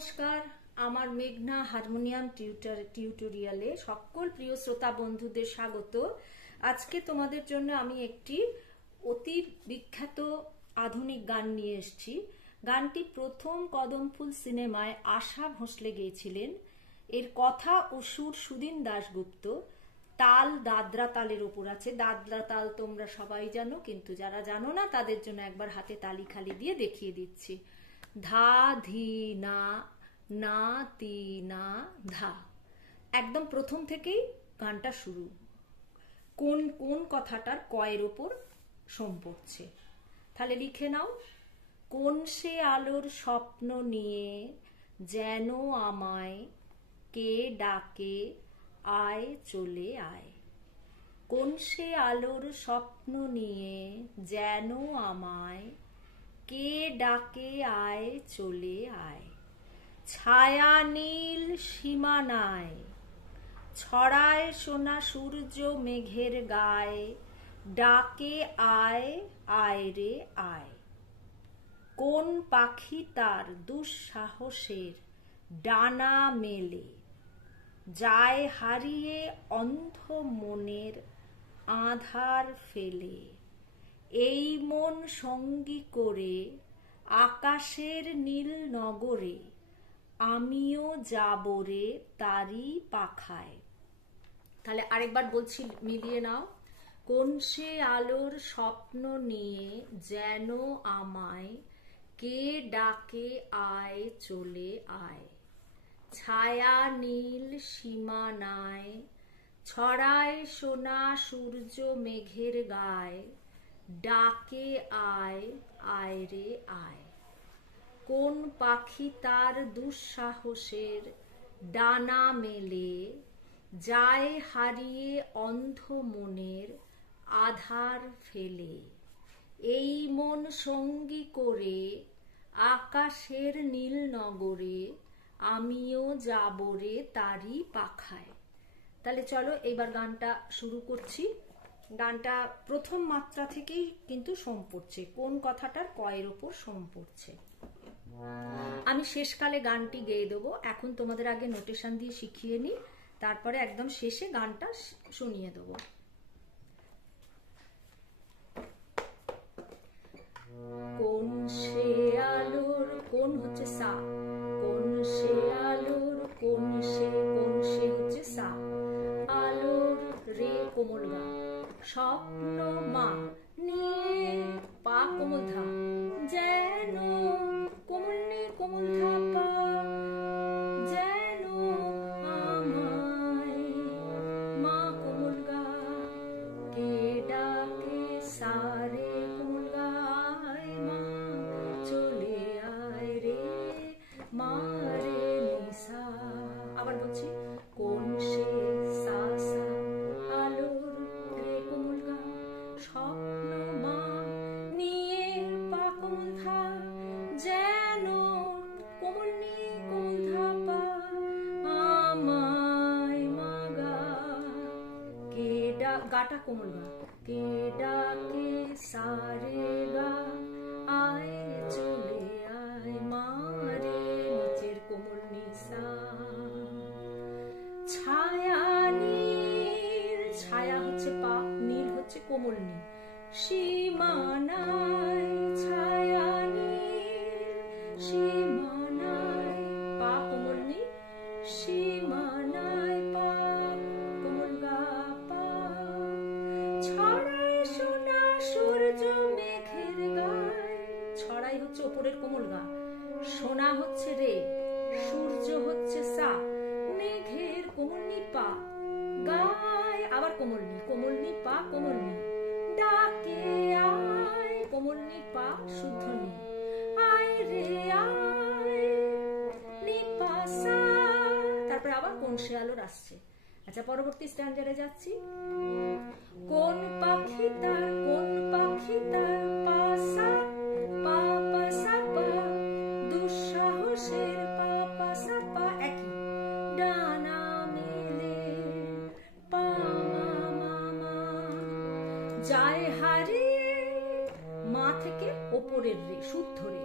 নমস্কার, আমার মেঘনা হারমোনিয়াম টিউটোরিয়ালে সকল প্রিয় শ্রোতা বন্ধুদের স্বাগত। আজকে তোমাদের জন্য আমি একটি অতি বিখ্যাত আধুনিক গান নিয়ে এসেছি। গানটি প্রথম কদমফুল সিনেমায় আশা ভোঁসলে গেয়েছিলেন। এর কথা ও সুর সুদিন দাশগুপ্ত, তাল দাদরা তালের ওপর আছে। দাদরা তাল তোমরা সবাই জানো, কিন্তু যারা জানো না তাদের জন্য একবার হাতে তালি খালি দিয়ে দেখিয়ে দিচ্ছি। ধা ধি না না তি না ধা, একদম প্রথম থেকেই গানটা শুরু। কোন কোন কথাটার কয়ের ওপর সোম পড়ছে, তাহলে লিখে নাও। কোন সে আলোর স্বপ্ন নিয়ে যেন আমায় কে ডাকে, আয় চলে আয়। কোন সে আলোর স্বপ্ন নিয়ে যেন আমায় কে ডাকে, আয় চলে আয়। ছায়া নীল সীমানায় ছড়ায় সোনা সূর্য মেঘের গায়ে, ডাকে আয় আয় রে আয়। কোন পাখি তার দুঃসাহসের ডানা মেলে যায় হারিয়ে অন্ধ মনের আধার ফেলে। এই মন সঙ্গী করে আকাশের নীল নগরে, আমিও যাব রে তারি পাখায়। তাহলে আরেকবার বলছি, মিলিয়ে নাও। কোন সে আলোর স্বপ্ন নিয়ে যেন আমায় কে ডাকে, আয় চলে আয়। ছায়া নীল সীমানায় ছড়ায় সোনা সূর্য মেঘের গায়ে, ডাকে আয় আয় রে আয়। কোন পাখি তার দুঃসাহসের ডানা মেলে যায় হারিয়ে অন্ধ মনের আধার ফেলে। এই মন সঙ্গী করে আকাশের নীল নগরে, আমিও যাব রে তারি পাখায়। তাহলে চলো এবার গানটা শুরু করছি। গানটা প্রথম মাত্রা থেকেই কিন্তু সোম পড়ছে, কোন কথাটার কয়ের ওপর সোম পড়ছে। আমি শেষকালে গানটি গেয়ে দেবো। এখন তোমাদের আগে নোটেশন দিয়ে শিখিয়ে নি, তারপরে একদম শেষে গানটা শুনিয়ে দেবো। কোন সে আলোর, কোন হচ্ছে সা, কোন সে আলোর, কোন সে হচ্ছে সা, আলোর রে কোমল গা, স্বপ্ন মা নিয়ে পা কোমল ধা, যেন কোমল নে কোমল ধা পা, যেন আমায় মা কোমল গা কে ডাকে, সারে কোমল গায় মা চলে আয় রে মা রে নিসা। আবার বলছি, কোন সে সা সা আলোর রে কোমল গা, স্বপ্ন মা নিয়ে পা কোমল ধা, যেন কোমল নি কোমল ধা পা, আমায় মা গা কে গাটা কোমল গা, কে ডাকে সারে গা, আয় চলে আয় মা রে নিচের কোমল নিসা। ছায়া নীল, ছায়া হচ্ছে পা, নীল হচ্ছে কোমল নি, সীমানায় ছায়া নীল সীমানায় পা কোমল নি, সীমানায় পা কোমল গা পা, ছড়ায় সোনা সূর্য মেঘের গায়। ছড়াই হচ্ছে ওপরের কোমল গা, সোনা হচ্ছে রে, সূর্য হচ্ছে সা, মেঘের কোমল নি পা, গায় আবার কোমল নি পা কোমল নি, ডাকে আয় কোমল নি পা শুদ্ধ নি, আয় রে আয় নি পা সা। তারপরে আবার কোন সে আলোর আসছে। আচ্ছা, পরবর্তী স্ট্যান্ডার্ডে যাচ্ছি। কোন পাখি তার, কোন পাখি তার পা সা পা পা সা পা, দুঃসাহসের পা পা সা পা একই, ডানা মেলে পা মা মা মা, যায় হারিয়ে মা থেকে ওপরের রে শুদ্ধ রে,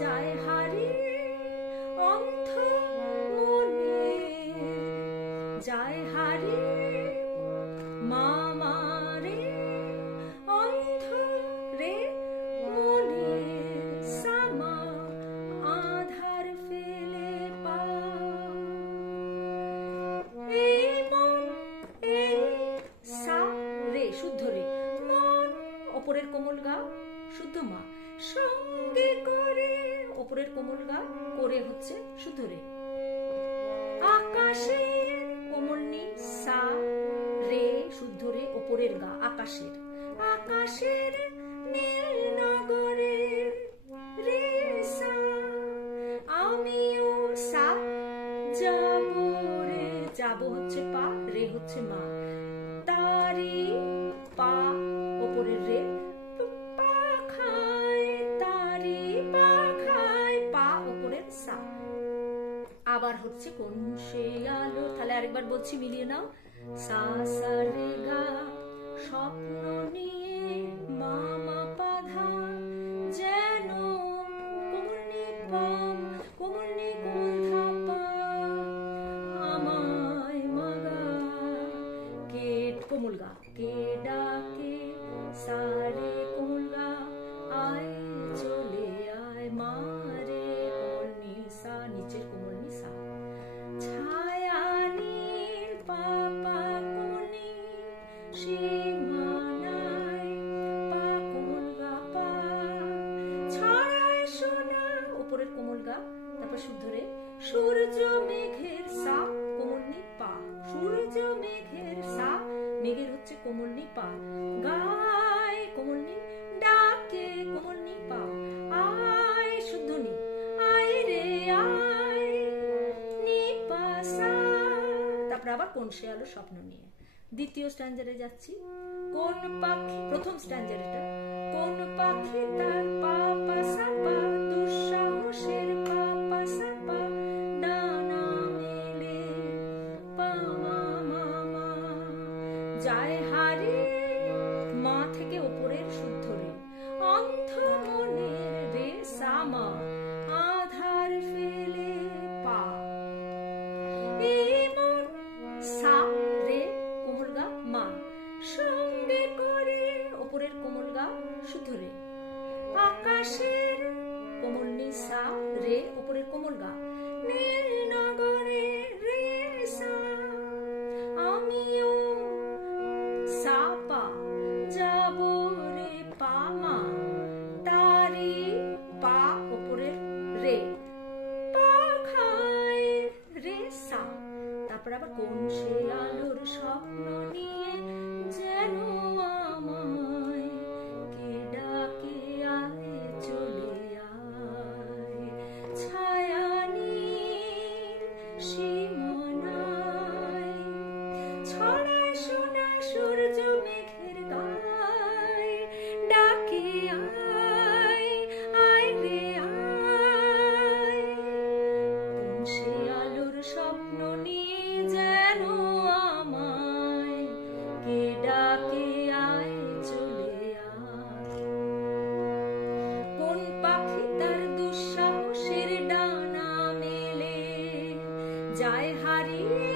যায় হারিয়ে অন্ধ মনের যায় হারিয়ে মামারে অন্ধ রে মনের সামা আধার ফেলে পা এই মন এই সা রে শুদ্ধ রে মন ওপরের কোমল গা শুদ্ধ মা সঙ্গে করে ওপরের কোমল গা করে হচ্ছে শুদ্ধ রে আকাশের কোমল নি সা রে শুদ্ধ রে ওপরের গা আকাশের আকাশের নীল নগরের রে সা আমিও সা যাব রে যাব হচ্ছে পা রে হচ্ছে মা তারি পা ওপরের রে পাখায় তারি পাখায় পা ওপরের সা আবার হচ্ছে কোন সে আলো তাহলে আরেকবার বলছি মিলিয়ে নাও সা সা রে গা স্বপ্ন নিয়ে মামা পাধা যেন কোমলনি পাম কোমলনি কোমল ধাপা আমায় মাগা কে কোমল গা কে ডাকে সারে কোমল গা আয় চলে আয় মারে কোমলনি সা নিচের কোমলনি সা ছায়া নীল পাপা কোমলনি সীমানায় পা কোমল গা পা ছড়ায় সোনা উপরের কোমল গা তারপর শুদ্ধ রে সূর্য মেঘের সা কোমলনি পা সূর্য মেঘের সা মেঘের হচ্ছে কোমলনি পা গায় কোমলনি ডাকে কোমলনি পা আয় শুদ্ধ নি আয় রে আয় নি পা সা তারপর আবার কোন সে আলো স্বপ্ন নিয়ে দ্বিতীয় স্ট্যান্ডারে যাচ্ছি কোন পাখি প্রথম স্ট্যান্ডার এটা কোন পাখি তার পা পা সা পা দুঃসাহসের পা পা সা পা ডানা মেলে পা মা মা মা যায় হারিয়ে মা থেকে ওপরের শুদ্ধ রে অন্ধ মনের রে সা মা আধার ফেলে পা এই মন সা রে কোমল গা মা সঙ্গে করে ওপরের কোমল গা শুদ্ধ রে আকাশের কোমল নি সা রে ওপরের কোমল গা নীল নগরে রে সা আমিও সা পা যাব রে পা মা তারি পা ওপরের রে পাখায় রে সা তারপর আবার কোন সে আলোর স্বপ্ন নিয়ে যেন আমায় কে ডাকে আয় চলে আয় ছায়া নীল সীমানায় ছড়ায় সোনা সূর্য মেঘের গায় ডাকে আয় আয় রে আয় কোন সে আলোর স্বপ্ন নিয়ে যেন আমায় কে ডাকে আয় চলে আয় কোন পাখি তার দুঃসাহসের ডানা মেলে যায় হারিয়ে